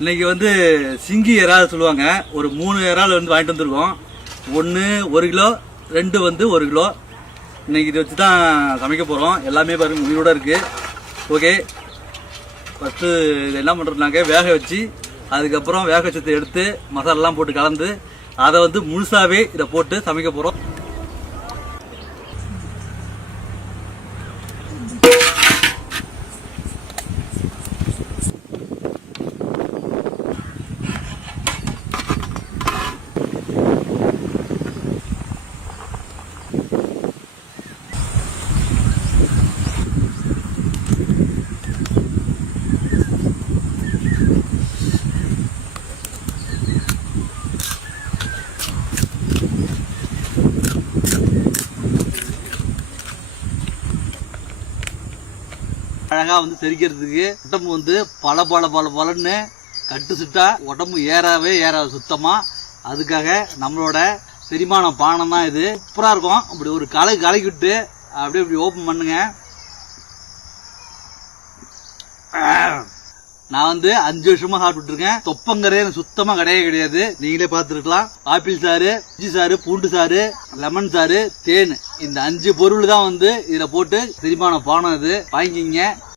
இன்னைக்கு வந்து சிங்கி இறால் சொல்லுவாங்க. ஒரு 3 இறால் வந்து வாங்கிட்டு வந்திருக்கோம். 1 1 கிலோ, 2 வந்து 1 கிலோ. இன்னைக்கு இதை வச்சு தான் சமைக்க போகிறோம். எல்லாமே பாருங்க உயிரோட இருக்கு. ஓகே, ஃபஸ்ட்டு இது என்ன பண்ணுறதுனாக்க வேக வச்சு அதுக்கப்புறம் வேக வச்சதை எடுத்து மசாலாலாம் போட்டு கலந்து அதை வந்து முழுசாகவே இதை போட்டு சமைக்க போகிறோம். அழகாக வந்து செரிக்கிறதுக்கு உடம்பு வந்து பலன்னு கட்டு சுட்டா உடம்பு ஏறாது சுத்தமாக. அதுக்காக நம்மளோட செரிமான பானம் தான் இது. சூப்பராக இருக்கும். அப்படி ஒரு கலக்கிவிட்டு அப்படியே இப்படி ஓப்பன் பண்ணுங்க. நான் வந்து 5 வருஷமா சாப்பிட்டு இருக்கேன். தொப்பங்கிறதே எனக்கு சுத்தமா கிடையாது. நீங்களே பார்த்துருக்கலாம். ஆப்பிள் சாறு, இஞ்சி சாறு, பூண்டு சாறு, லெமன் சாறு, தேன், இந்த 5 பொருள் தான் வந்து இதுல போட்டு செரிமான பானம் இது. வாங்கிக்கிங்க.